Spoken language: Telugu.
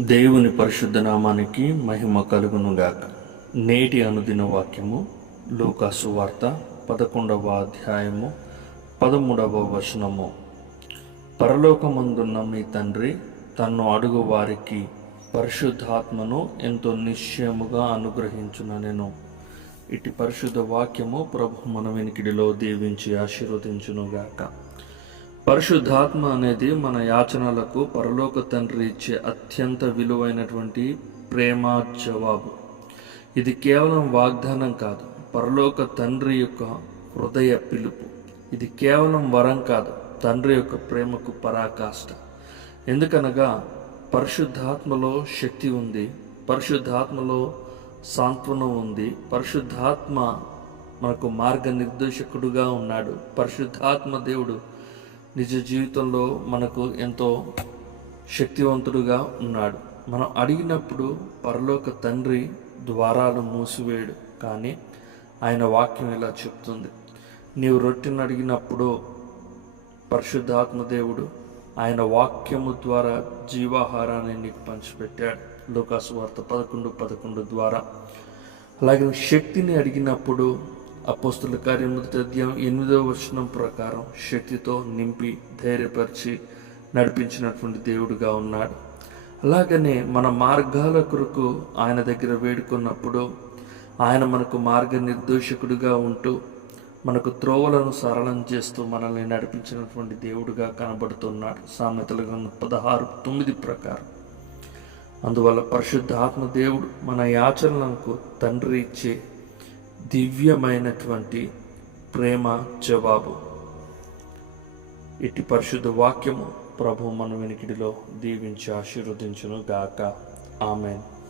దేవుని పరిశుద్ధ నామానికి మహిమ కలుగునుగాక. నేటి అనుదిన వాక్యము లూకాసు వార్త పదకొండవ అధ్యాయము పదమూడవ వచనము. పరలోకమందున్న మీ తండ్రి తన్ను అడుగు వారికి పరిశుద్ధాత్మను ఎంతో నిశ్చయముగా అనుగ్రహించున నేను. ఇటు పరిశుద్ధ వాక్యము ప్రభు మన వెనికిడిలో దీవించి ఆశీర్వదించునుగాక. పరిశుద్ధాత్మ అనేది మన యాచనలకు పరలోక తండ్రి ఇచ్చే అత్యంత విలువైనటువంటి ప్రేమ జవాబు ఇది కేవలం వాగ్దానం కాదు పరలోక తండ్రి యొక్క హృదయ పిలుపు. ఇది కేవలం వరం కాదు తండ్రి యొక్క ప్రేమకు పరాకాష్ట. ఎందుకనగా పరిశుద్ధాత్మలో శక్తి ఉంది పరిశుద్ధాత్మలో సాంత్వనం ఉంది పరిశుద్ధాత్మ మనకు మార్గనిర్దేశకుడుగా ఉన్నాడు పరిశుద్ధాత్మ దేవుడు నిజ జీవితంలో మనకు ఎంతో శక్తివంతుడుగా ఉన్నాడు. మనం అడిగినప్పుడు పరలోక తండ్రి ద్వారాలు మూసివేయడు కానీ ఆయన వాక్యం ఇలా చెప్తుంది. నీవు రొట్టెను అడిగినప్పుడు పరిశుద్ధాత్మ దేవుడు ఆయన వాక్యము ద్వారా జీవాహారాన్ని నీకు పంచిపెట్టాడు. లోకాసు వార్త పదకొండు పదకొండు ద్వారా. అలాగే శక్తిని అడిగినప్పుడు అపోస్తుల కార్యం మొదటి అధ్యాయం ఎనిమిదవ వచనం ప్రకారం శక్తితో నింపి ధైర్యపరిచి నడిపించినటువంటి దేవుడుగా ఉన్నాడు. అలాగనే మన మార్గాల కొరకు ఆయన దగ్గర వేడుకున్నప్పుడు ఆయన మనకు మార్గనిర్దేశకుడిగా ఉంటూ మనకు త్రోవలను సరళం చేస్తూ మనల్ని నడిపించినటువంటి దేవుడుగా కనబడుతున్నాడు. సామెతల పదహారు తొమ్మిది ప్రకారం. అందువల్ల పరిశుద్ధ ఆత్మ దేవుడు మన యాచనలకు తండ్రి ఇచ్చే దివ్యమైనటువంటి ప్రేమ జవాబు. ఇటు పరిశుద్ధ వాక్యము ప్రభు మన వెనికిడిలో దీవించి ఆశీర్వదించును గాక ఆమెన్.